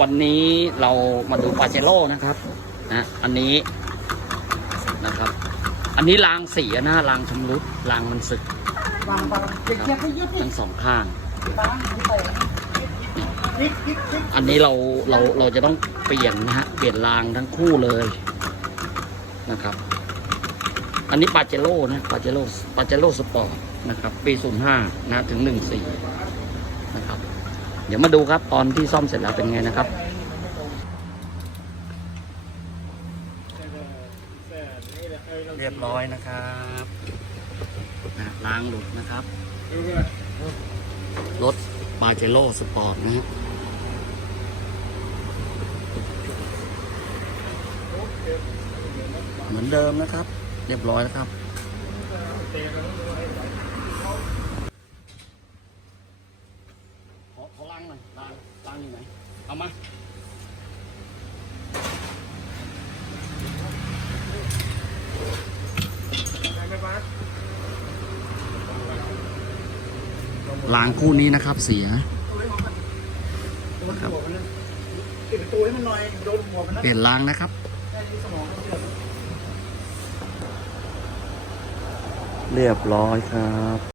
วันนี้เรามาดูปาเจโร่นะครับนะอันนี้นะครับ อันนี้รางเสียนะรางชำรุดรางมันสึกวางวางเกียบเกียบให้ยึดนี่ทั้งสองข้างวางหันไปนิดนิดนิดอันนี้เราเราเราจะต้องเปลี่ยนนะฮะเปลี่ยนรางทั้งคู่เลยนะครับ อันนี้ปาเจโร่นะปาเจโร่ปาเจโร่สปอร์ตนะครับ ปี 05นะถึง 14 นะครับ เดี๋ยวมาดูครับตอนที่ซ่อมเสร็จแล้วเป็นไงนะครับเรียบร้อยนะครับนะรางหลุดนะครับ รถปาเจโร่สปอร์ตนะฮะเหมือนเดิมนะครับ เรียบร้อยแล้วครับ ขอขอล้างหน่อยล้างล้างอยู่ไหน เอามาล้างคู่นี้นะครับ เสียโดนหัวมันนะปิดประตูให้มันหน่อยโดนหัวมันนะเปลี่ยนล้างนะครับแค่นี้สมองมันเสื่อมเรียบร้อยครับ